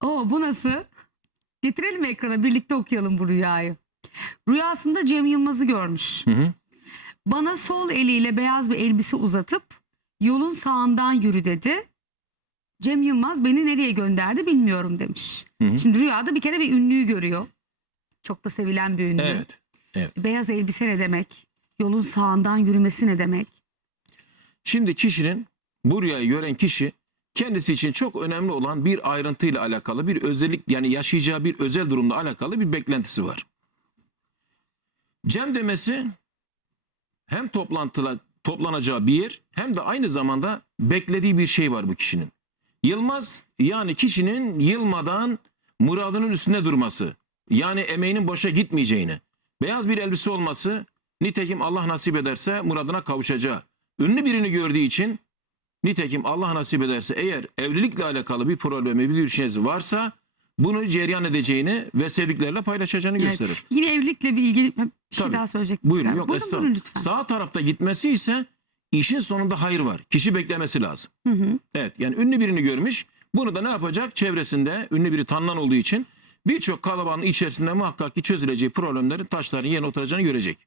Oo bu nasıl? Getirelim ekrana birlikte okuyalım bu rüyayı. Rüyasında Cem Yılmaz'ı görmüş. Hı hı. Bana sol eliyle beyaz bir elbise uzatıp yolun sağından yürü dedi. Cem Yılmaz beni nereye gönderdi bilmiyorum demiş. Hı hı. Şimdi rüyada bir kere bir ünlüyü görüyor. Çok da sevilen bir ünlü. Evet. Beyaz elbise ne demek? Yolun sağından yürümesi ne demek? Şimdi kişinin bu rüyayı gören kişi kendisi için çok önemli olan bir ayrıntıyla alakalı bir özellik yani yaşayacağı bir özel durumla alakalı bir beklentisi var. Cem demesi hem toplantıla toplanacağı bir yer hem de aynı zamanda beklediği bir şey var bu kişinin. Yılmaz yani kişinin yılmadan muradının üstünde durması yani emeğinin boşa gitmeyeceğini beyaz bir elbise olması nitekim Allah nasip ederse muradına kavuşacağı ünlü birini gördüğü için nitekim Allah nasip ederse eğer evlilikle alakalı bir problemi bir düşüncesi varsa bunu cereyan edeceğini ve sevdiklerle paylaşacağını Evet. gösterir. Yine evlilikle bir ilgili bir şey Tabii. daha söyleyecek? Buyurun yok buyurun, estağfurullah. buyurun lütfen. Sağ tarafta gitmesi ise işin sonunda hayır var. Kişi beklemesi lazım. Hı hı. Evet yani ünlü birini görmüş. Bunu da ne yapacak? Çevresinde ünlü biri tanınan olduğu için birçok kalabalığın içerisinde muhakkak ki çözüleceği problemlerin taşların yerine oturacağını görecek.